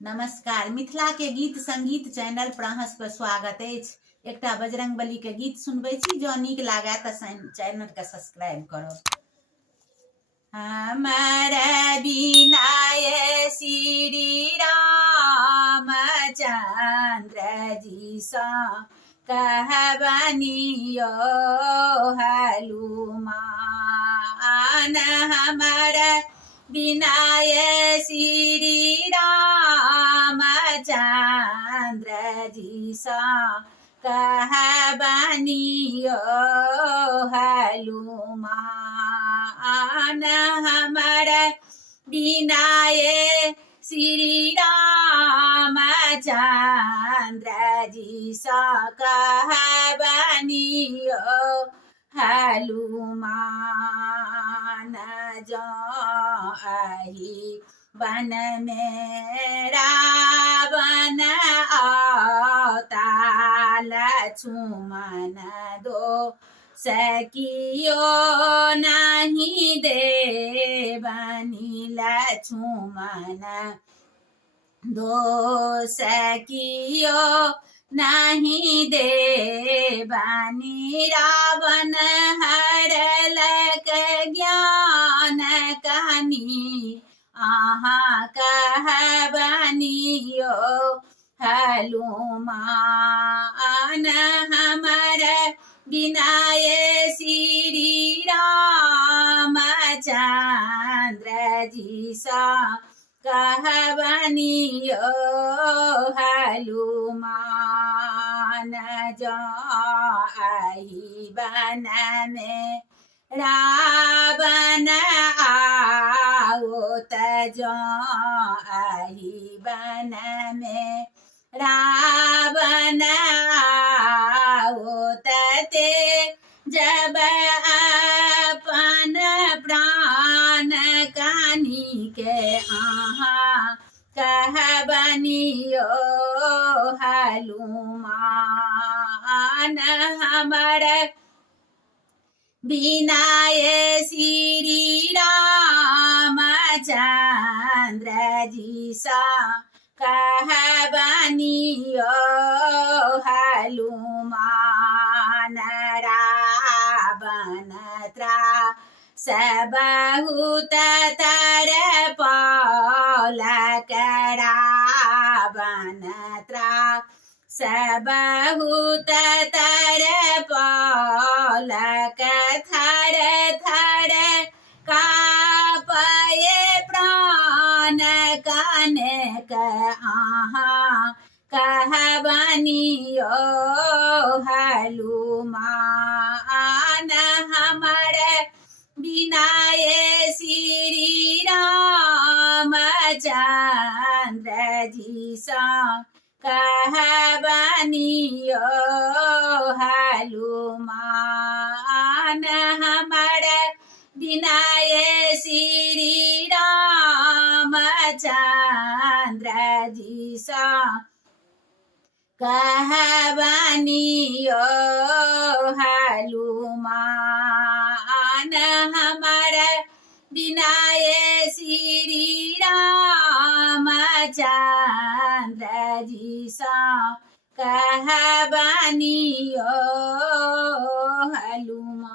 नमस्कार। मिथिला के गीत संगीत चैनल पर अहाँ सबके स्वागत अछि। एकटा बजरंगबली के गीत सुनबै छी, जँ नीक लागे तऽ चैनल के सब्सक्राइब करब। हमर बिना ये श्री रामचंद्र जी सा कहबनि यो हनुमान। हमर बिना ये श्री रामचंद्र जी सा कहबनि यो हनुमान। हमर बिना ये श्री रामचंद्र जी सा कहबनि यो हनुमान। जँ अहि वन में रावण आता लक्ष्मण दो सकियो नहीं देवनि लक्ष्मण दो सकियो नहीं देवनि। रावण हरलक ज्ञान कनि अहाँ कहबनि यो हनुमान। हमर बिना ये श्री रामचंद्र जी सा कहबनि यो हनुमान। जँ अहि वन में रावण आओ त जँ अहि वन में रावण आओ ते जब अपन प्राण कानी के अहाँ कहबनि यो हनुमान। हमर बिना ये श्री रामचंद्र जी सा कहबनि यो हनुमान। रावण त्रास बहुत तरपौलक। रावण त्रास बहुत तरपौलक। थर थर कापए प्राण कनक अहाँ कहबनि यो हनुमान। हमर बिना ये श्री रामचंद्र जी सा कहबनि यो हनुमान। हमर बिना ये श्री रामचंद्र जी सा कहबनि यो हनुमान। हमर बिना ये श्री रामचंद्र जी सा कहबनि यो हनुमान।